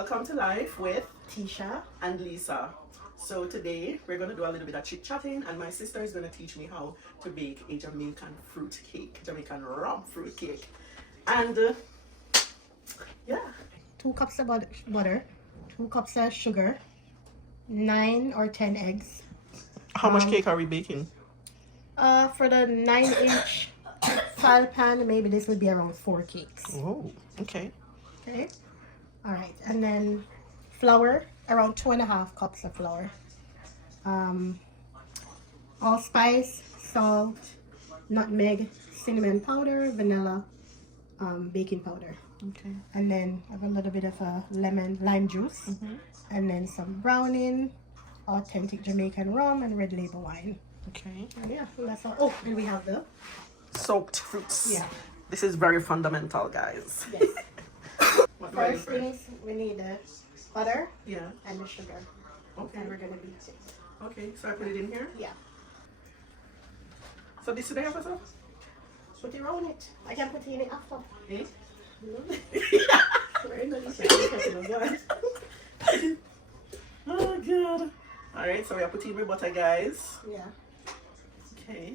Welcome to Life with Tisha and Lisa. So today we're going to do a little bit of chit chatting, and my sister is going to teach me how to bake a Jamaican fruit cake, Jamaican rum fruit cake. And yeah, 2 cups of butter, 2 cups of sugar, 9 or 10 eggs. how much cake are we baking? For the 9-inch file pan, maybe this would be around 4 cakes. Oh, okay. Okay. All right, and then flour, around 2.5 cups of flour. Allspice, salt, nutmeg, cinnamon powder, vanilla, baking powder. Okay. And then I have a little bit of lime juice, and then some browning, authentic Jamaican rum, and red label wine. Okay. And yeah, that's all. Oh, and we have the Soaked fruits. Yeah. This is very fundamental, guys. yes. What do I do First things we need the butter Yeah. and the sugar, Okay. and we're gonna beat it. Okay. So I put it in here. Yeah, So this today episode? put it on it. I can put it in it after. Eh? Very nice. Oh god. Alright, so we are putting the butter, guys. Yeah. Okay.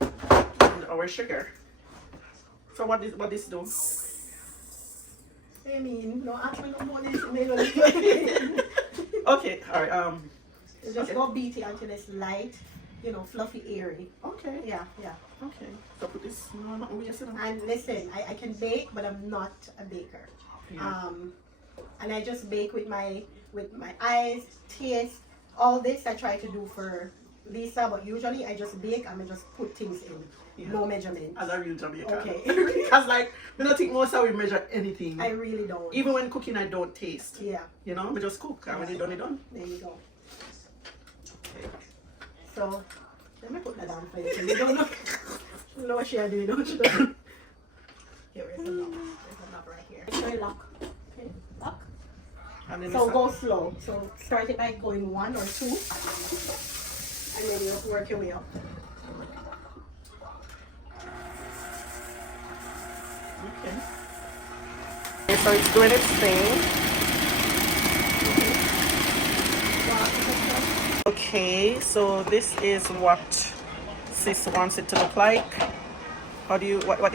And our sugar. So what this do? I mean, no, actually, no more than this. Okay, alright, Just okay. go beat it until it's light, fluffy, airy. Okay. Yeah, yeah. Okay. So put this And listen, I can bake, but I'm not a baker. Yeah. And I just bake with my eyes, taste, all this I try to do for Lisa, but usually I just bake and I just put things in. Yeah. No measurement. As a real Jamaican. Okay. Because like we don't think most of we measure anything. I really don't. Even when cooking I don't taste. Yeah, You know, we just cook and when it's done, it's done. there you go. Okay. So let me put that down for you. So you don't know, you know what she are doing, don't you? Here, where's the lock? There's a lock right here. Show you lock. Okay, lock. And then So we go slow. So start it by going 1 or 2, and then you work your way up. Okay. Okay, so it's doing its thing. Okay, so this is what sis wants it to look like. What do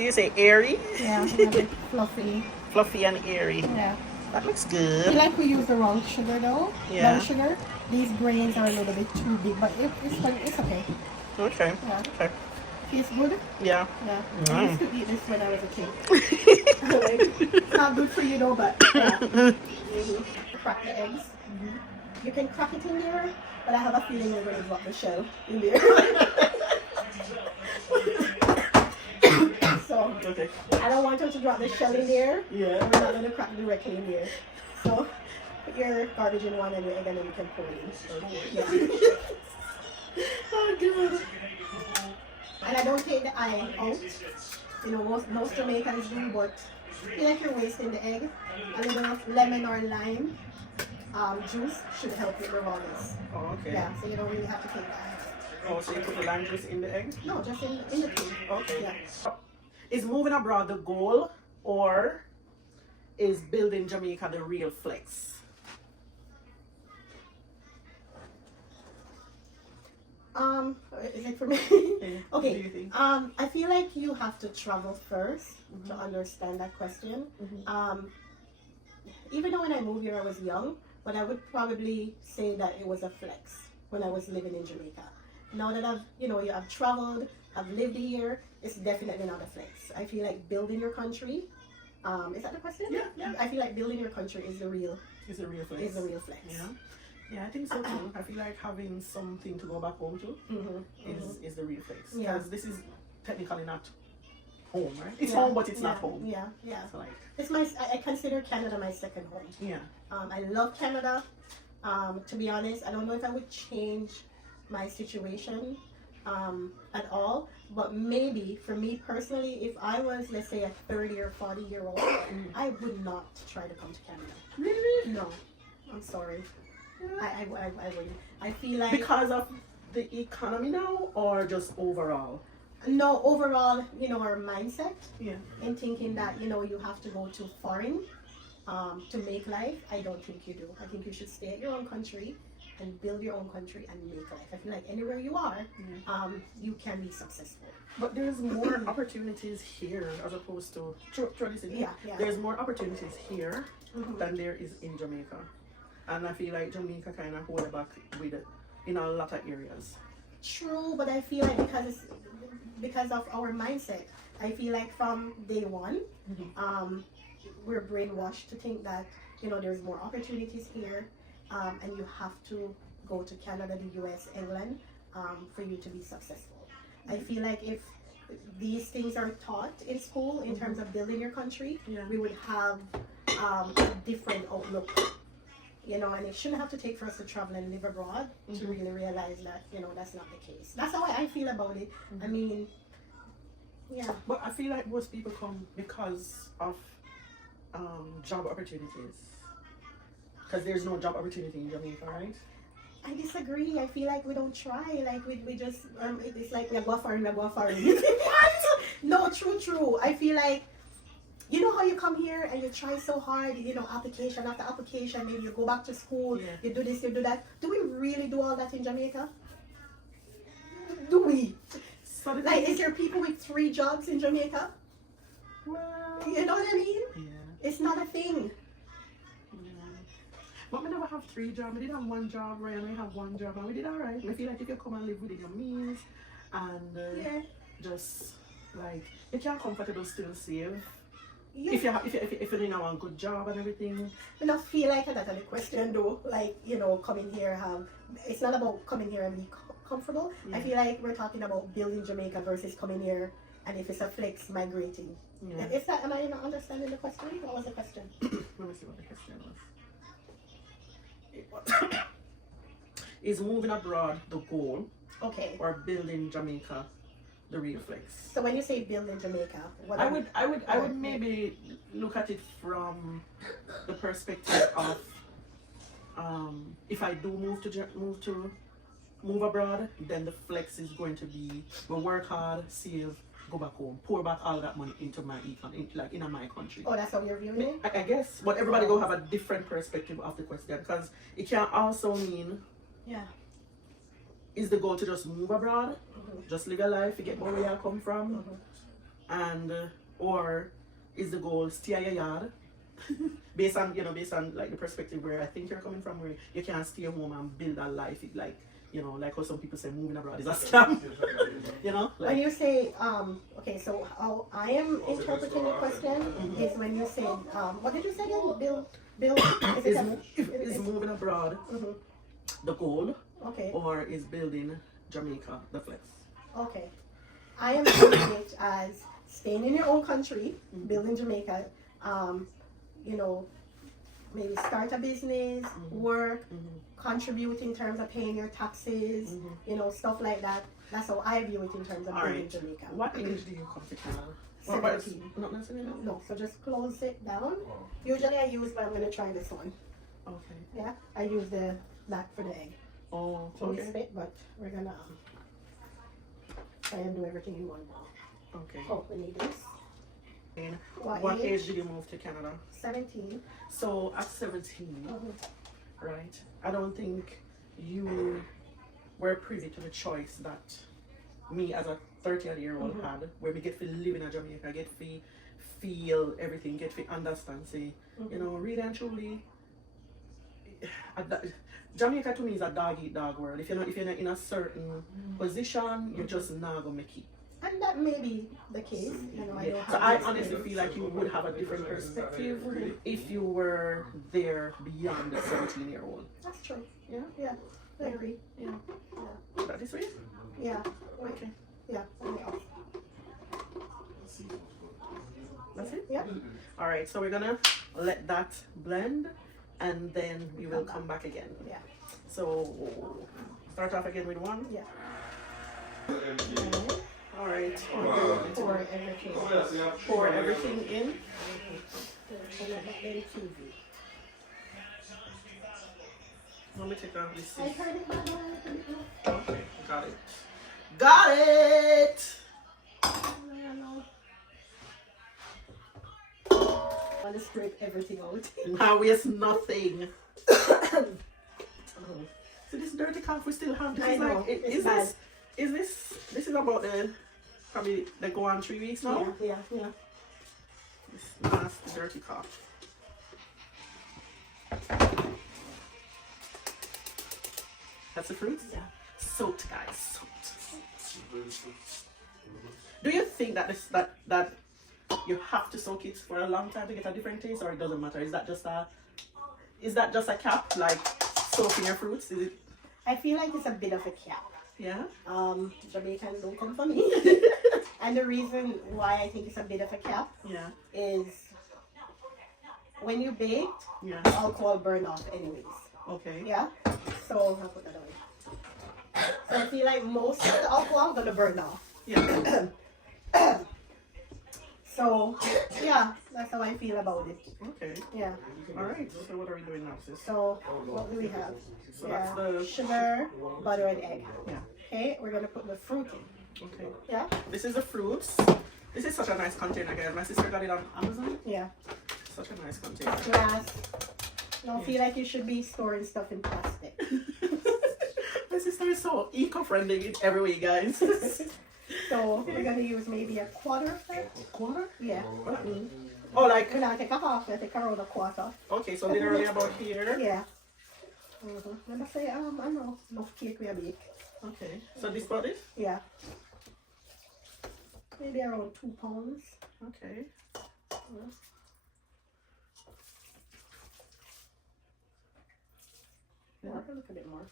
you say? Airy? Yeah, a bit fluffy. Fluffy and airy. Yeah. That looks I good. feel like we use the wrong sugar though. Yeah. Wrong sugar. These grains are a little bit too big, but it's okay. Okay. Yeah. Okay. Tastes good. Yeah. Yeah. Mm. I used to eat this when I was a kid. It's not good for you though, but yeah. Crack the eggs. You can crack it in there, but I have a feeling we're going to drop the shell in there. So Okay. I don't want you to drop the shell in there. Yeah. We're not going to crack directly in there. So put your garbage in one and your egg, and then you can pour it in. Yeah. Oh god. And I don't take the eye out. Most Jamaicans do, but I feel like you're wasting the egg. A little of lemon or lime juice should help with the rawness. Oh, okay. Yeah, so you don't really have to take the eye Oh, so you put the lime juice in the egg? out. No, just in the cake. Okay. Yeah. Is moving abroad the goal, or is building Jamaica the real flex? Is it for me? What do you Okay. think? I feel like you have to travel first to understand that question. Even though when I moved here I was young, but I would probably say that it was a flex when I was living in Jamaica. Now that I've traveled, I've lived here, it's definitely not a flex. I feel like building your country, is that the question? Yeah, yeah. I feel like building your country is the real It's a real flex. flex. Yeah. Yeah, I think so too. I feel like having something to go back home to is the real flex. Yeah. Because this is technically not home, right? It's Yeah, home, but it's yeah, not home. Yeah, yeah. So like, It's I consider Canada my second home. yeah. I love Canada. To be honest, I don't know if I would change my situation at all, but maybe for me personally, if I was, let's say, a 30 or 40-year-old, I would not try to come to Canada. Really? No, I'm sorry. I wouldn't. I feel like Because of the economy now, or just overall? no, overall, our mindset Yeah. in thinking that you have to go to foreign to make life, I don't think you do. I think you should stay at your own country and build your own country and make life. I feel like anywhere you are, you can be successful. But there's more opportunities here as opposed to there's more opportunities here than there is in Jamaica, and I feel like Jamaica kind of hold it back with it in a lot of areas. True, but I feel like because of our mindset, I feel like from day one, we're brainwashed to think that there's more opportunities here, and you have to go to Canada, the US, England, for you to be successful. I feel like if these things are taught in school in terms of building your country, we would have a different outlook. And it shouldn't have to take for us to travel and live abroad to really realize that, that's not the case. That's how I feel about it. I mean, But I feel like most people come because of job opportunities. Because there's no job opportunity in Jamaica, right? I disagree. I feel like we don't try. Like we just it's like we go for it. No, true. I feel like how you come here and you try so hard, application after application, maybe you go back to school, you do this, you do that. Do we really do all that in Jamaica? Do we? So like, is there people with 3 jobs in Jamaica? Well, you know what I mean? Yeah. It's not a thing. But we never have 3 jobs. We did have 1 job, Ryan. We have 1 job, and we did alright. I feel like if you come and live within your means, and just like you can comfortable still save. Yeah. If you're in a good job and everything. I don't feel like that's the question though. Like coming here it's not about coming here and be comfortable. I feel like we're talking about building Jamaica versus coming here, and if it's a flex, migrating. Am I not understanding the question? What was the question? Let me see what the question was. Is moving abroad the goal? Okay. Or building Jamaica the real flex? So when you say building Jamaica, what I would maybe look at it from the perspective of if I do move abroad, then the flex is going to be we work hard, save, go back home, pour back all that money into my in my country. Oh, that's how you're viewing it? I guess, but everybody go have a different perspective of the question, because it can also mean is the goal to just move abroad, just live your life, forget where you come from, and or is the goal stay at your yard based on like the perspective where I think you're coming from, where you can stay home and build a life like how some people say moving abroad is a scam. When you say okay, so how I am interpreting the question is when you say what did you say again? Build is moving abroad the goal? Okay. Or is building Jamaica the flex? Okay. I am viewing it as staying in your own country, building Jamaica, maybe start a business, work, contribute in terms of paying your taxes, stuff like that. That's how I view it in terms of building Jamaica. What age do you come to Canada? 17. Not necessarily. No, so just close it down. Usually I use, but I'm going to try this one. Okay. Yeah, I use the black for the egg. Oh, So okay. we split, but we're going to try and do everything in one bowl. Okay. Oh, we need this. And what age did you move to Canada? 17. So at 17, right? I don't think you were privy to the choice that me as a 30-year-old had, where we get to live in Jamaica, get to feel everything, get to understand, say, really and truly, Jamaica to me is a dog-eat-dog world. If you're not in a certain position, you're just not gonna make it. And that may be the case. So I honestly feel like you would have a different perspective if you were there beyond the 17-year-old. That's true. Yeah, I agree. Yeah. That is sweet? Yeah. Okay. Yeah. That's it? Yeah. Alright, so we're gonna let that blend and then we will come back again. Yeah. So start off again with 1. Yeah. Alright. Pour everything. Pour everything in. Let me take off this. I heard it, Okay, got it. Got it! I want to scrape everything out. Now waste nothing. So this dirty calf we still have. This I is know, like, it's is bad. this is about the probably they go on 3 weeks now. Yeah. This nasty dirty calf. That's the fruits? Yeah. Soaked, guys. Soaked. Do you think that that you have to soak it for a long time to get a different taste, or it doesn't matter? Is that just a cap, like soaking your fruits? Is it? I feel like it's a bit of a cap. Yeah. Jamaican don't come for me. And the reason why I think it's a bit of a cap is when you baked, alcohol burn off anyways. Okay. Yeah. So I'll put that away. So I feel like most of the alcohol gonna burn off. Yeah. So yeah, that's how I feel about it. Okay. Yeah. All right. So what are we doing now, sis? So what do we have? So that's the sugar, butter, and egg. Yeah. Okay, we're gonna put the fruit in. Okay. Yeah. This is the fruits. This is such a nice container, guys. My sister got it on Amazon. Yeah. Such a nice container. Glass. Don't feel like you should be storing stuff in plastic. My sister is so eco-friendly in every way, guys. So we're gonna use maybe a quarter of that. Quarter? Yeah. Oh, like, We're gonna take a half, we'll take around a quarter. okay, so literally about here. Yeah. Let me say, I don't know, enough cake we bake. Okay, so this about it? Yeah. Maybe around 2 pounds. Okay. Yeah, a little bit more.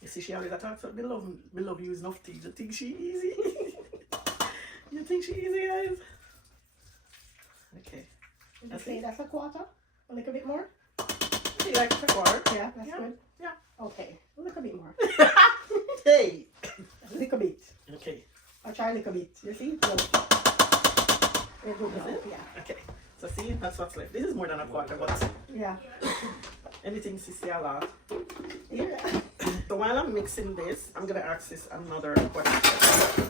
You see, she always attacks her. Me love use enough tea. You think she easy? You think she easy, guys? Okay. Would you say that's a quarter? A little bit more? You like a quarter? Yeah, that's good. Yeah. Okay, a little bit more. Hey! A little bit. Okay. I'll try a little bit. You see? No. We're good now. Yeah. Okay. So see, that's what's left. This is more than a quarter, but Yeah. anything sissy a lot. Yeah. So while I'm mixing this, I'm gonna ask this another question.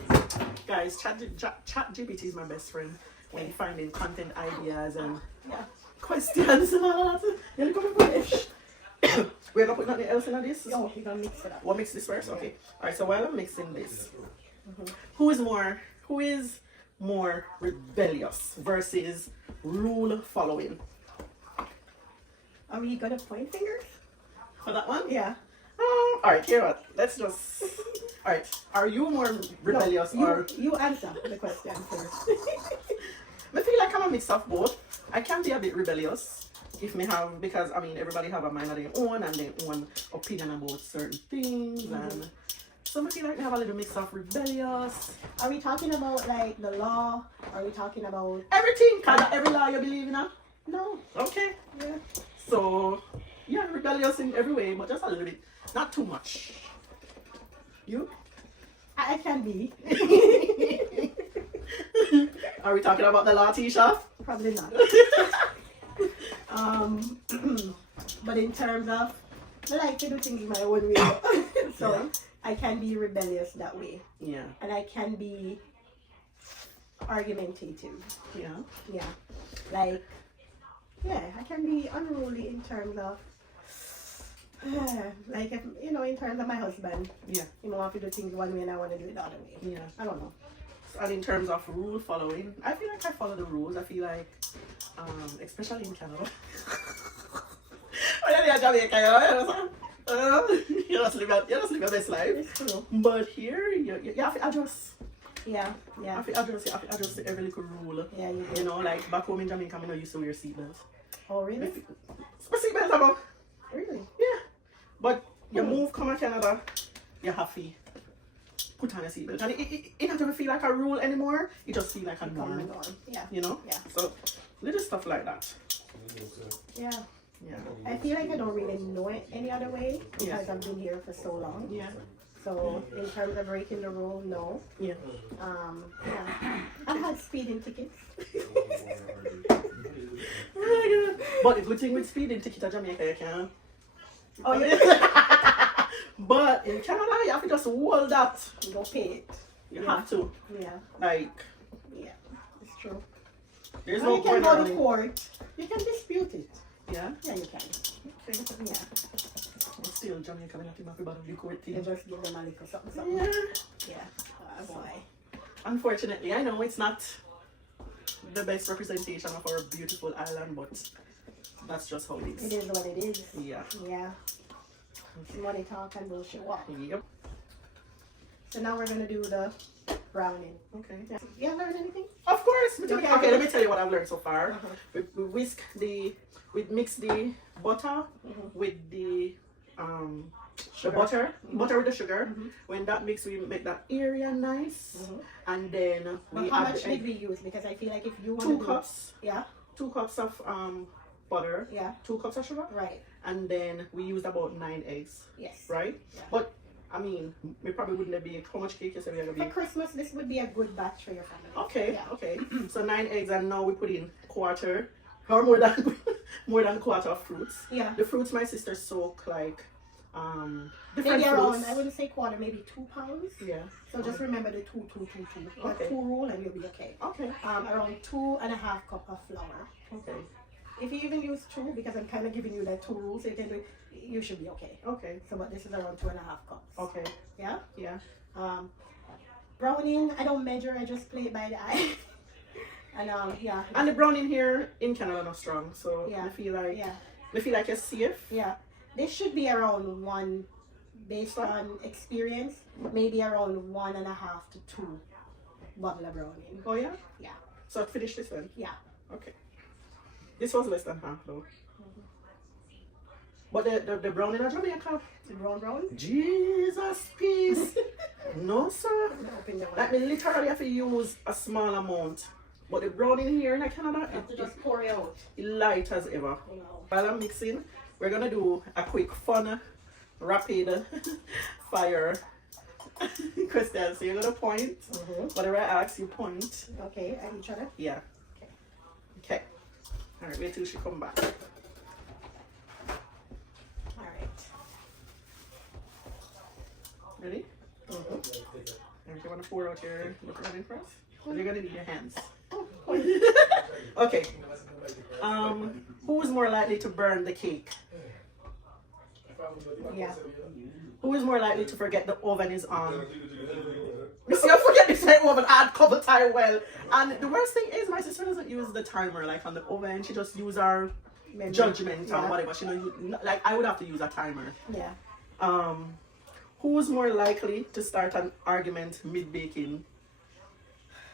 Guys, Chat GPT is my best friend when finding content ideas and questions and all that. You're gonna finish. We're gonna put nothing else in this. Oh, you're gonna mix it up. We'll mix this first. Okay. All right. So while I'm mixing this, who is more rebellious versus rule following? Are we gonna point fingers? For that one? Yeah. All right. Here what? Let's just. All right. Are you more rebellious or? You answer the question first. I feel like I'm a mix of both. I can be a bit rebellious if me have, because I mean everybody have a mind of their own and their own opinion about certain things, and so I feel like we have a little mix of rebellious. Are we talking about like the law? Are we talking about Everything, kind of every law you believe in. Huh? no? Okay. Yeah. So yeah, rebellious in every way, but just a little bit, not too much. You? I can be. Are we talking about the law, Tisha? Probably not. But in terms of, I like to do things my own way. So I can be rebellious that way. Yeah. And I can be argumentative. Yeah. Yeah. Like, yeah, I can be unruly in terms of, like, if, you know, in terms of my husband. Yeah. You know, I want to do things one way and I want to do it the other way. Yeah. I don't know. And in terms of rule following, I feel like I follow the rules. I feel like, especially in Canada. Oh, yeah, Jamaica, you just live your best life. It's true. But here, you have to adjust. Yeah, You yeah. have to adjust to every little rule. Yeah, you You do. know, like back home in Jamaica, I know you used to wear seatbelt. Oh, really? But seatbelt about, Really? yeah. But you move come to Canada, you have to put on a seatbelt. And it doesn't feel like a rule anymore. It just feels like a norm. Yeah. You know? Yeah. So, little stuff like that. Yeah. Yeah. I feel like I don't really know it any other way because Yeah. I've been here for so long. Yeah. So in terms of breaking the rule, no. Yeah. Yeah. I had speeding tickets. Oh my God. But the good thing with speeding ticket to Jamaica, you can. Oh yeah. But in Canada, you have to just hold that. Go pay it. You have to. Yeah. Like, Yeah. It's true. There's Well, no you can going go around to it. court. You can dispute it. Yeah. Yeah, you can. Okay. Yeah. But still, Jamaica, we have to make about the court You thing. just give them a little something, something. Yeah. Yeah. Boy. Unfortunately, I know it's not the best representation of our beautiful island, but that's just how it It is. is what it is. Yeah. Yeah. Money talk and bullshit walk. Yep. So now we're gonna do the browning. Okay. Yeah. You learned anything? Of course. Okay. Okay, let me tell you what I've learned so far. Uh-huh. We mix the butter with the Sugar. butter with the sugar. Mhm. When that mix, we make that area nice, Mhm. and then But we how add much the did egg. we use? Because I feel like if you want 2 to cups, yeah, 2 cups of butter, yeah, 2 cups of sugar, right, and then we used about 9 eggs, yes. right? Yeah. But I mean, we probably wouldn't bake. How much cake you said we are gonna For bake? Christmas, this would be a good batch for your family. Okay, Yeah. okay. So 9 eggs, and now we put in quarter or more than more than quarter of fruits. Yeah. The fruits my sister soak like different Maybe around, fruits. I wouldn't say quarter, maybe 2 pounds. Yeah. So just remember the 2, 2, 2, 2. Or Okay. 2 rule and you'll be okay. Okay. Around 2.5 cup of flour. Okay. If you even use 2, because I'm kind of giving you like 2 rules, so you can do, you should be okay. Okay. So but this is around 2.5 cups. Okay. Yeah. Yeah. Browning, I don't measure, I just play it by the eye. And yeah. And the browning here in Canada not strong, so Yeah. I feel like Yeah. you're safe. Yeah. This should be around 1, based on experience, maybe around 1.5 to 2 bottle of browning. Oh yeah. Yeah. So I finished this one. Yeah. Okay. This was less than half though. But the browning in Jamaica. Brown. Jesus peace. No sir. Open the one. Like me literally have to use a small amount. But the browning here in Canada, You have to just pour it out. it's light as ever. You know. While I'm mixing, we're gonna do a quick, fun, rapid fire question. So you're gonna point. Whatever I ask, you point. Okay, at each other. Yeah. Okay. All right. Wait till she come back. All right. Ready? And you want to pour out your browning first? Or you're gonna need your hands. Okay. Who's more likely to burn the cake? Yeah. Who is more likely to forget the oven is on? You see, I forget this like oven. I'd cover time well. And the worst thing is, my sister doesn't use the timer like on the oven. She just use her Maybe. judgment Yeah. or whatever. She like I would have to use a timer. Yeah. Who's more likely to start an argument mid baking?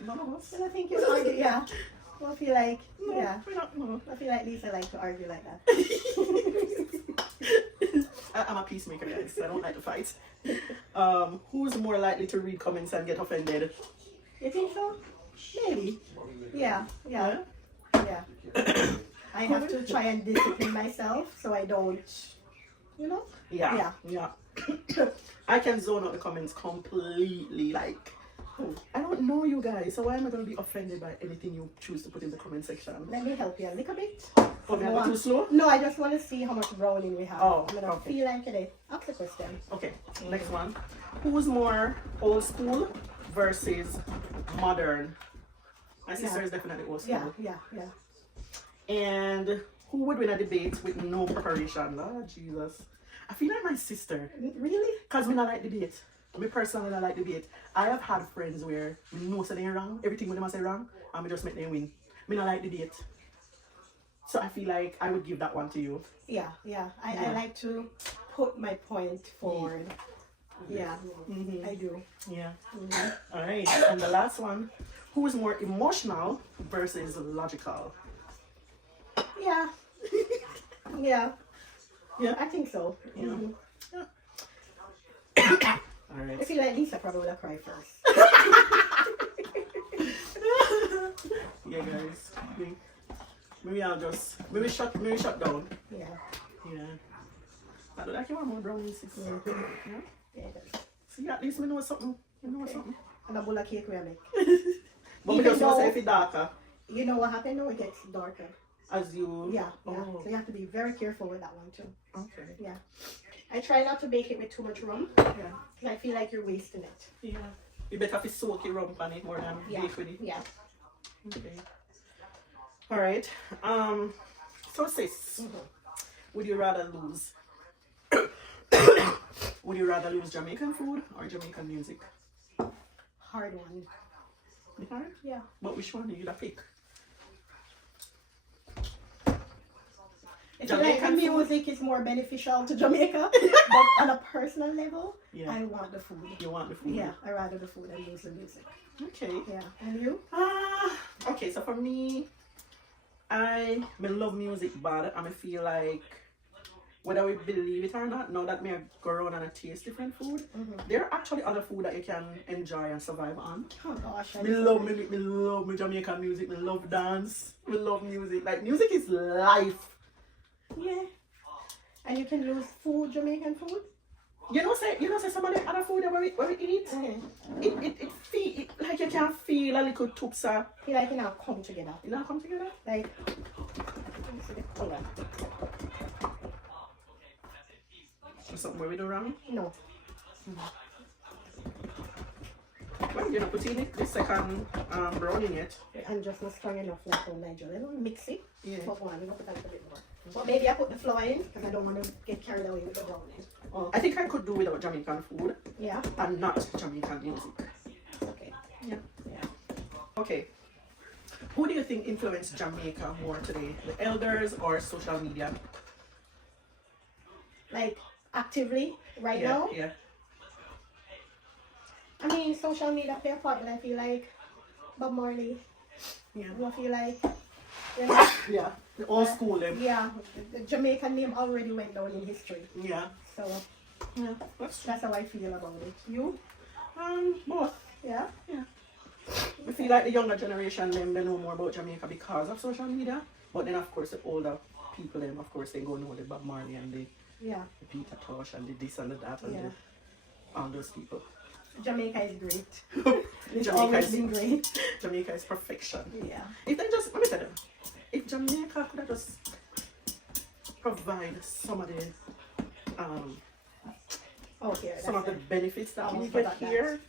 None of us. And I think you argue, yeah. I feel like, No, yeah. we're not. No. I feel like Lisa like to argue like that. I'm a peacemaker, guys. I don't like to fight. Who's more likely to read comments and get offended? You think so? Maybe. Yeah. Yeah. Yeah. I have to try and discipline myself so I don't, you know? Yeah. I can zone out the comments completely. Like, I don't know you guys, so why am I going to be offended by anything you choose to put in the comment section? Let me help you a little bit. Oh, we are too slow? No, I just want to see how much browning we have. Oh, I don't okay. feel like it. Ask the question. Okay, next one. Who's more old school versus modern? My sister is definitely old school. Yeah. And who would win a debate with no preparation? Lord Jesus. I feel like my sister. Really? Because we not like debate. Me personally not like debate. I have had friends where we know say they're wrong, everything with them I say wrong, and we just make them win. Me not like debate. So I feel like I would give that one to you. Yeah. I like to put my point forward. Yeah, I do. Yeah. Alright. And the last one. Who is more emotional versus logical? Yeah. Yeah. Yeah. I think so. Yeah. Mhm. Alright. I feel like Lisa probably would have cried first. Yeah, guys. Maybe shut down. Yeah. Yeah. I don't like you want more brownies. Yeah. Yeah, it is. See, at least we know something. We know something. And a bowl of cake we make. But we Even just want to though- say if it's darker. You know what happened now? It gets darker. As you. Yeah. Oh. So you have to be very careful with that one too. Okay. Yeah. I try not to bake it with too much rum Yeah. because I feel like you're wasting it. Yeah. You better have to soak your rum on it more than Yeah. bake with it. Yeah. Okay. All right. So sis, would you rather lose? Would you rather lose Jamaican food or Jamaican music? Hard one. Hard? Yeah. But which one do you pick? I feel like the music is more beneficial to Jamaica, but on a personal level, Yeah. I want the food. You want the food? Yeah, I rather the food than lose the music. Okay. Yeah, and you? Okay, so for me, I love music, but I feel like whether we believe it or not, now that me go around and I taste different food, there are actually other food that you can enjoy and survive on. Oh gosh, Me love me Jamaican music, me love dance, me love music. Like music is life. Yeah. And you can lose food, Jamaican food? You know say some of the other food that we eat, it feel like you can feel a little tupsa. Feel like you now come together. You know come together? Like, Hold on. Is something where we do wrong? no. Well, you're not putting it the second browning yet. I'm just not strong enough like on Nigel. I don't mix it. Yeah. But one, I'm going to put a little bit more. But maybe I put the flour in because I don't want to get carried away with the browning. Oh, I think I could do without Jamaican food Yeah? and not Jamaican music. Okay. Yeah. Yeah. Okay. Who do you think influenced Jamaica more today? The elders or social media? Like, actively, right Yeah, now? yeah. I mean, social media play a part, but I feel like Bob Marley. Yeah. I feel like, you know, Yeah. The old school them. yeah, the Jamaican name already went down in history. Yeah. So, Yeah. That's that's how I feel about it. You? both. Yeah? Yeah. I feel like the younger generation them they know more about Jamaica because of social media. But then of course the older people them of course they go know the Bob Marley and the Yeah. Peter Tosh and the this and the that and Yeah. all those people. Jamaica is great. It's Jamaica always is been great. Jamaica is perfection. Yeah. If they just let me tell you, if Jamaica could have just provide some of the Okay. some of the benefits that we Almost get forgot that. here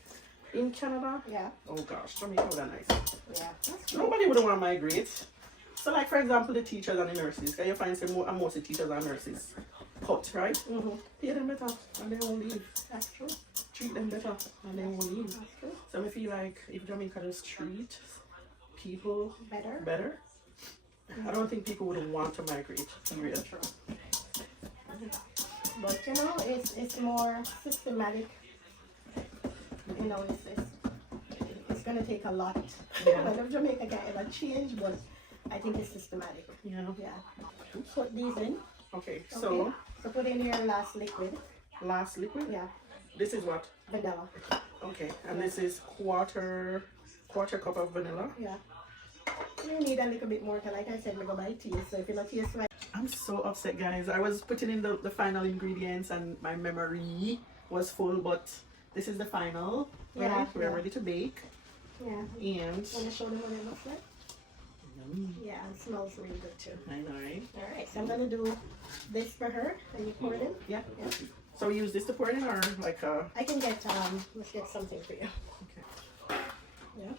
in Canada. Yeah. Oh gosh, Jamaica would have nice. Yeah. That's true. Nobody would want to migrate. So like for example the teachers and the nurses, can you find some more and most of the teachers and nurses cut, right? Pay them better and they won't leave. That's true. Treat them better and they won't leave. That's true. So I feel like if Jamaica just treat people Better. better, I don't think people would want to migrate. Period. True. But you know, it's more systematic. You know, it's gonna take a lot. Yeah. I don't know if Jamaica can ever change, but I think it's systematic. Yeah. Yeah. Put these in. Okay. Okay. So So put in your last liquid. last liquid. Yeah. This is what? Vanilla. Okay. And this is quarter cup of vanilla. Yeah. You need a little bit more, 'cause like I said, we go by taste. So if you don't taste right, I'm so upset, guys. I was putting in the final ingredients and my memory was full, but this is the final. Yeah, Right? We're yeah. ready to bake. yeah. And Want to show them what it looks like? Yeah, it smells really good too. I know, right? All right, so I'm gonna do this for her, and you pour it in. Yeah. Yeah. So we use this to pour it in or like I can get let's get something for you. okay. Yeah.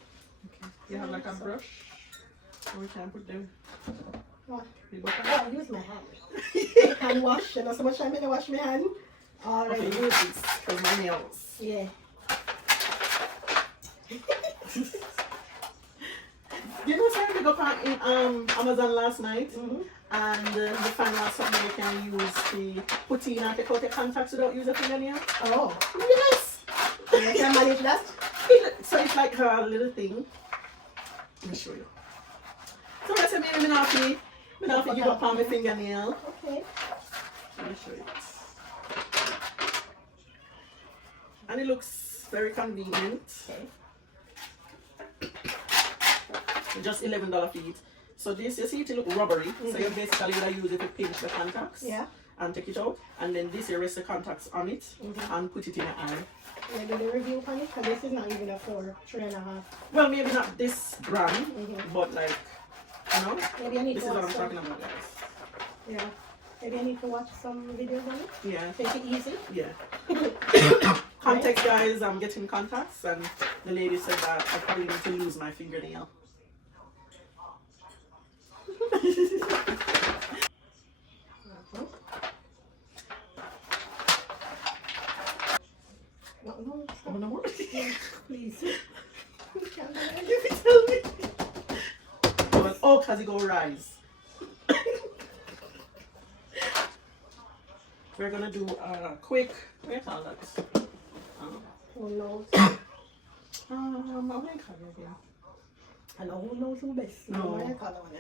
Okay. You have like a brush? Or we can put the What? butter? Oh, I use my hand. Hand wash. You know, so much time I wash my hand. All right. Okay, use this for my nails. Yeah. You know, so I picked up on Amazon last night, Mhm. and they found out something you can use to put in and take out your contacts without using a fingernail. Oh. Yes! You can manage that. So it's like a little thing. Let me show you. So I said, maybe I'm not give up on my fingernail. Okay. Let me show you. And it looks very convenient. Okay. Just $11 for it. So this, you see it look rubbery. So you basically gonna use it to pinch the contacts. Yeah. And take it out. And then this you rest the contacts on it and put it in your eye. Maybe the review on it, because this is not even a 4.5. Well, maybe not this brand, but like, you know, Maybe I need this to is what watch I'm some. talking about, guys. Yeah. Maybe I need to watch some videos on it. Yeah. Take it easy. Yeah. Context, guys, I'm getting contacts, and the lady said that I probably need to lose my fingernail. No, Oh, no more. please. You tell me. Oh, cause it go rise. We're gonna do a quick. What do you call that? Who knows? I don't call it again. I know who knows who best. No. What I call it one.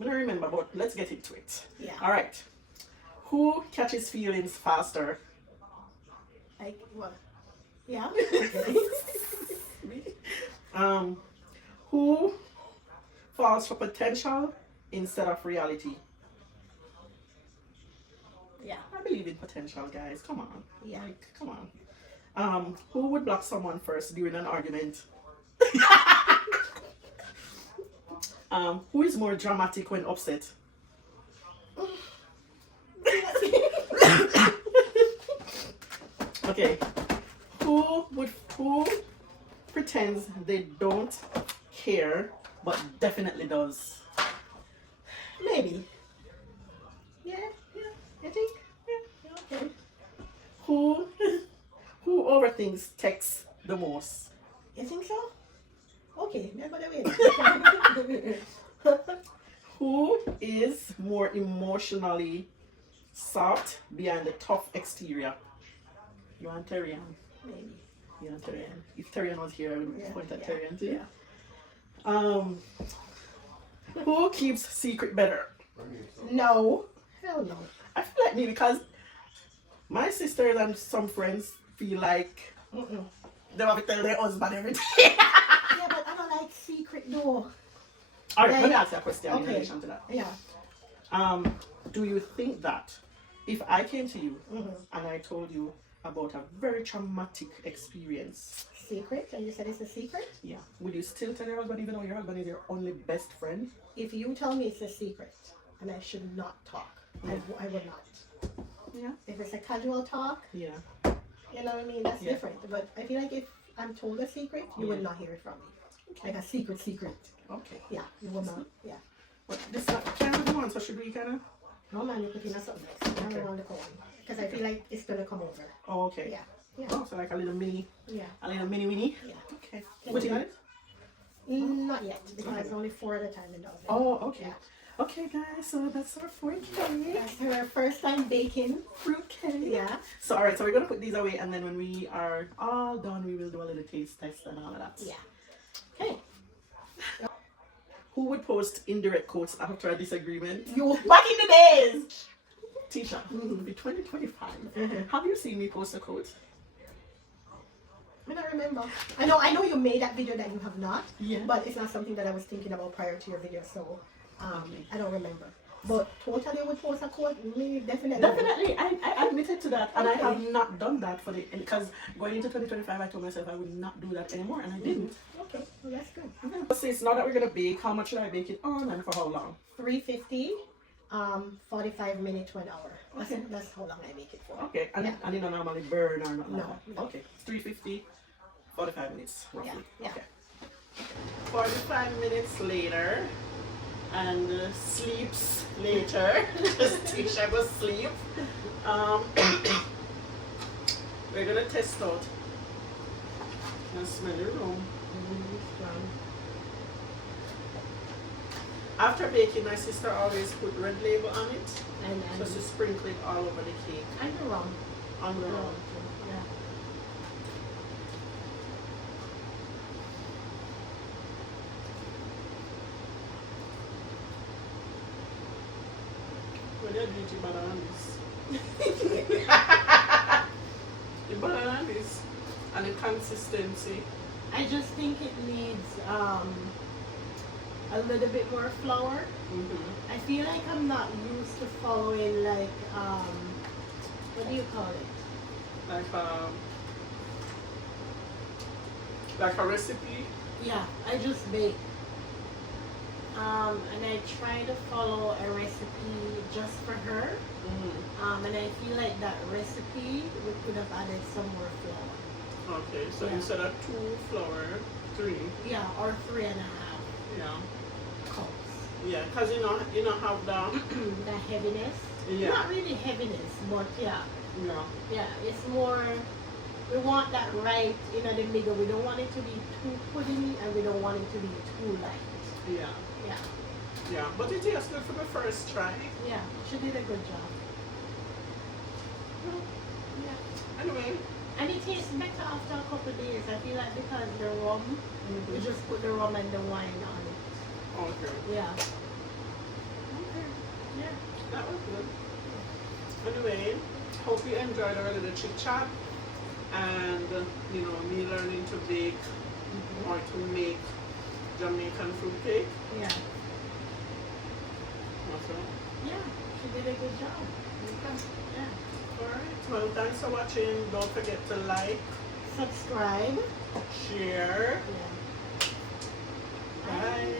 I don't remember, but let's get into it. Yeah. All right. Who catches feelings faster? Like what? Yeah. Me? Who falls for potential instead of reality? Yeah. I believe in potential, guys. Come on. Yeah. Like, come on. Who would block someone first during an argument? Who is more dramatic when upset? Okay. Who pretends they don't care but definitely does? Maybe. Yeah. I think. Yeah. Okay. Who overthinks texts the most? You think so? Okay, yeah, by the way. Who is more emotionally soft behind the tough exterior? You and Terrian. Maybe. You and Terrian. If Terrian was here, I would point at Terrian too. Yeah. Who keeps secret better? No. Hell no. I feel like me because my sisters and some friends feel like they want to tell their husband everything. Yeah, but I don't like secret though. All right, Like, let me ask you a question in okay. relation to that. Yeah. Do you think that if I came to you Mm-hmm. and I told you about a very traumatic experience, Secret? And you said it's a secret? yeah, would you still tell your husband even though your husband is your only best friend? If you tell me it's a secret and I should not talk, I would not. Yeah. If it's a casual talk, Yeah. you know what I mean? That's Yeah. different. But I feel like if I'm told a secret, you would not hear it from me. Like a secret. Okay. Yeah, you will not. Yeah. But this is kind of the one, so should we kind of? No man, you put in a something else. I don't want to go on. Because I feel like it's going to come over. Oh, okay. Yeah. Yeah. Oh, so like a little mini. Yeah. A little mini. Yeah. Okay. Thank What you you. got it? Not yet, because it's only 4 at a time in the oven. Oh, okay. Yeah. Okay, guys, so that's our fruit cake. That's her first time baking. Fruit cake. Yeah. So, alright, so we're going to put these away, and then when we are all done, we will do a little taste test and all of that. Yeah. Okay. Who would post indirect quotes after a disagreement? You. Back in the days! Tisha, Mhm. be 2025. Mhm. Have you seen me post a quote? I don't remember. I know you made that video that you have not, Yeah. but it's not something that I was thinking about prior to your video, so Okay. I don't remember. But totally would post a quote, me definitely. Definitely, I admitted to that, and I Okay. have not done that for the because going into 2025, I told myself I would not do that anymore, and I didn't. Okay, well that's good. But since now that we're gonna bake, how much should I bake it on, and for how long? 350, 45 minutes to an hour. Okay. That's how long I make it for. Okay, and Yeah. and you don't normally burn or nothing No, like that. no. Okay, 350, 45 minutes roughly. Yeah, yeah. Okay. 45 minutes later, and sleeps later. Tisha go sleep. We're gonna test out. And smell the room. After baking, my sister always put red label on it, And so she sprinkle it all over the cake and the rum. on the round. Yeah. When you do it, bananas. The bananas and the consistency. I just think it needs a little bit more flour. Mm-hmm. I feel like I'm not used to following like what do you call it? Like a recipe. Yeah, I just bake. And I try to follow a recipe just for her. Mm-hmm. And I feel like that recipe we could have added some more flour. Okay, so Yeah. instead of 2 flour, 3. Yeah, or 3.5 Yeah. cups. Yeah, because you know have the the heaviness. yeah. Not really heaviness, but yeah. Yeah. Yeah, it's more, we want that right in the middle. We don't want it to be too pudding and we don't want it to be too light. Yeah. Yeah, Yeah. But it is good for the first try. yeah, she did a good job. Yeah. Anyway. And it tastes better after a couple of days. I feel like because the rum, Mm-hmm. we just put the rum and the wine on it. Okay. Yeah. Okay. Yeah. That was good. Anyway, hope you enjoyed our little chit chat and me learning to bake or to make Jamaican fruit cake. Yeah. Awesome. Yeah. She did a good job. Okay. Yeah. Alright. Well, thanks for watching. Don't forget to like, Subscribe. share. Yeah. Bye.